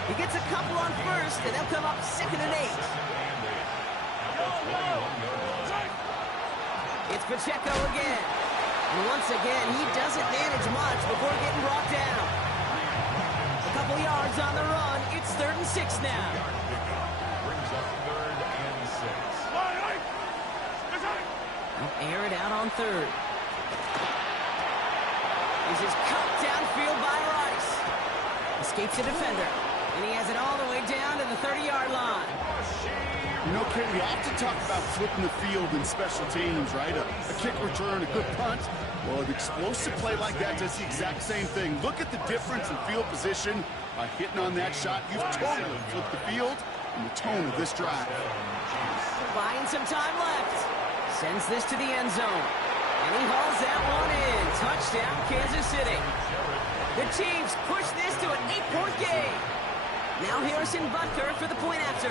He gets a couple on first, and they'll come up 2nd and 8. It's Pacheco again. And once again, he doesn't manage much before getting brought down. A couple yards on the run. It's 3rd and 6 now. Brings up 3rd and 6. They'll air it out on 3rd. This is cut downfield by Rice. Escapes the defender. And he has it all the way down to the 30-yard line. You know, Kate, we often talk about flipping the field in special teams, right? A kick return, a good punt. Well, an explosive play like that does the exact same thing. Look at the difference in field position. By hitting on that shot, you've totally flipped the field and the tone of this drive. Buying some time left. Sends this to the end zone. And he hauls that one in. Touchdown, Kansas City. The Chiefs push this to an 8-point game. Now Harrison Butker for the point after.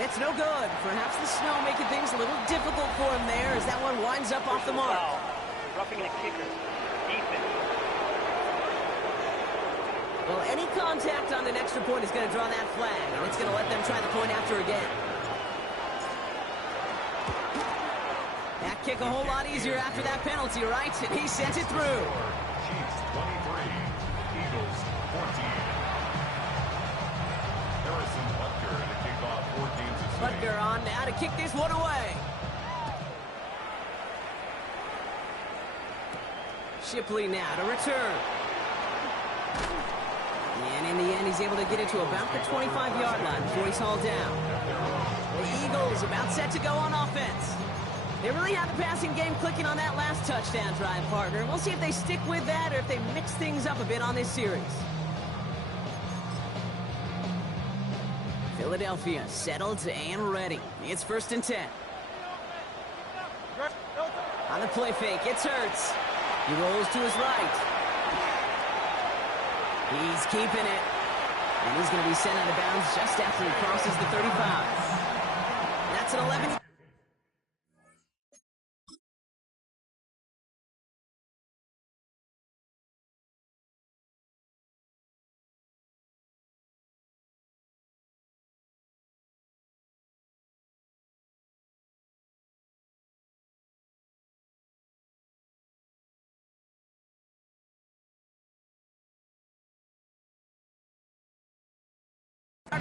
It's no good. Perhaps the snow making things a little difficult for him there as that one winds up off the mark. Roughing the kicker. Defense. Well, any contact on an extra point is going to draw that flag, and it's going to let them try the point after again. That kick a whole lot easier after that penalty, right? And he sent it through. Chiefs 23, Eagles 14. Harrison Butker to kick off for Kansas City. Butker on now to kick this one away. Shipley now to return. And in the end, he's able to get it to about the 25-yard line before he's hauled down. The Eagles about set to go on offense. They really have the passing game clicking on that last touchdown drive, partner. We'll see if they stick with that or if they mix things up a bit on this series. Philadelphia settled and ready. It's 1st and 10. On the play fake, it's Hurts. He rolls to his right. He's keeping it. And he's going to be sent out of bounds just after he crosses the 35. That's an 11.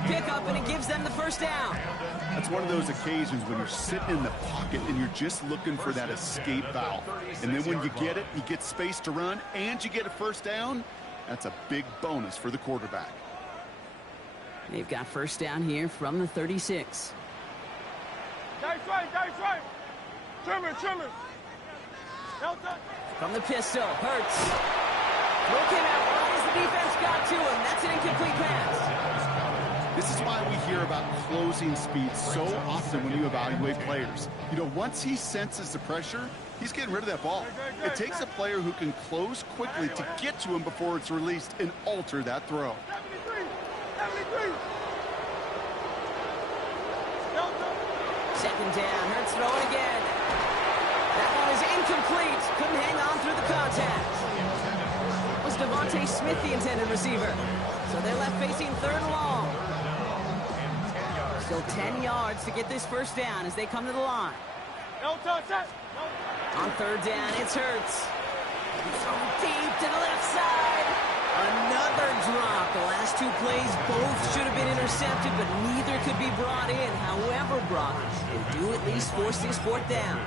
Pickup, and it gives them the first down. That's one of those occasions when you're sitting in the pocket and you're just looking for that escape valve. And then when you get it, you get space to run, and you get a first down. That's a big bonus for the quarterback. They've got first down here from the 36. Dice right. Trimmer. Delta. From the pistol, Hurts. Looking out right as the defense got to him. That's an incomplete pass. This is why we hear about closing speed so often when you evaluate players. You know, once he senses the pressure, he's getting rid of that ball. It takes a player who can close quickly to get to him before it's released and alter that throw. 73. 2nd down, Hurts throwing again. That one is incomplete. Couldn't hang on through the contact. It was Devontae Smith, the intended receiver. So they're left facing 3rd and long. Still 10 yards to get this first down as they come to the line. On 3rd down, it's Hurts. Deep to the left side. Another drop. The last 2 plays both should have been intercepted, but neither could be brought in. However, Brock, they do at least force this 4th down.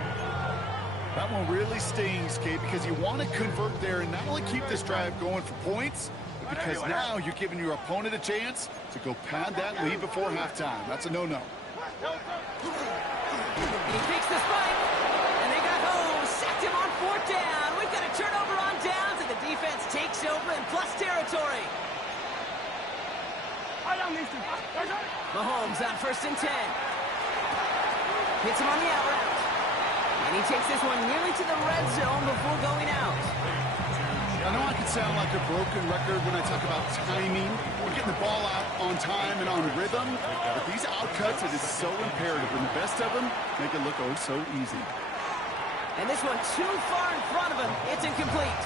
That one really stings, Kate, because you want to convert there and not only keep this drive going for points, because now you're giving your opponent a chance to go pad that lead before halftime. That's a no-no. He takes the spike, and they got home. Sacked him on 4th down. We've got a turnover on downs, and the defense takes over in plus territory. Mahomes on 1st and 10. Hits him on the out route. And he takes this one nearly to the red zone before going out. I know I can sound like a broken record when I talk about timing. We're getting the ball out on time and on rhythm. But these outcuts, it is so imperative. And the best of them make it look oh so easy. And this one too far in front of him. It's incomplete.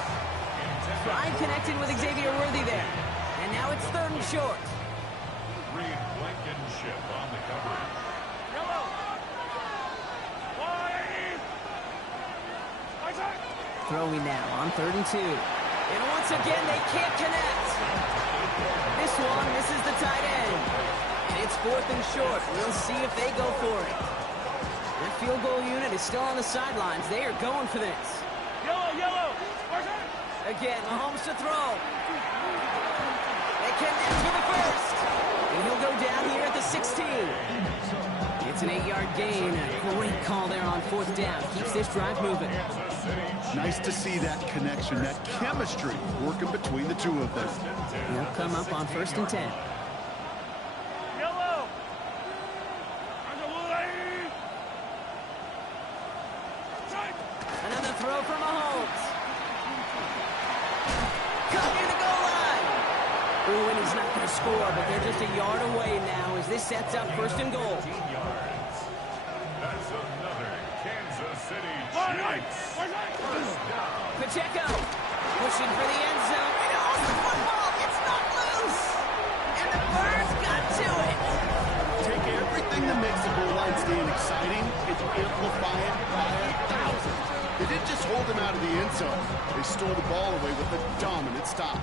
Tried connecting with Xavier Worthy there. And now it's 3rd and short. Reed Blankenship on the coverage. Yellow. Wide. Outside. Throwing now on 3rd and 2. And once again, they can't connect. This one misses the tight end. And it's 4th and short. We'll see if they go for it. That field goal unit is still on the sidelines. They are going for this. Yellow, yellow. Again, Mahomes to throw. They connect for the first. And he'll go down here at the 16. It's an 8-yard gain. A great call there on 4th down. Keeps this drive moving. Nice to see that connection, that chemistry working between the two of them. They'll come up on 1st and 10. Yellow. Another throw for Mahomes. Cut near the goal line. Ooh, and he's not going to score, but they're just a yard away now as this sets up 1st and goal. 15 yards. That's another Kansas City Chiefs. First down. Pacheco pushing for the end zone. And oh, the football, it's not loose. And the Birds got to it. Take everything that makes the goal line stand exciting and amplify it by 1,000. They didn't just hold him out of the end zone. They stole the ball away with a dominant stop.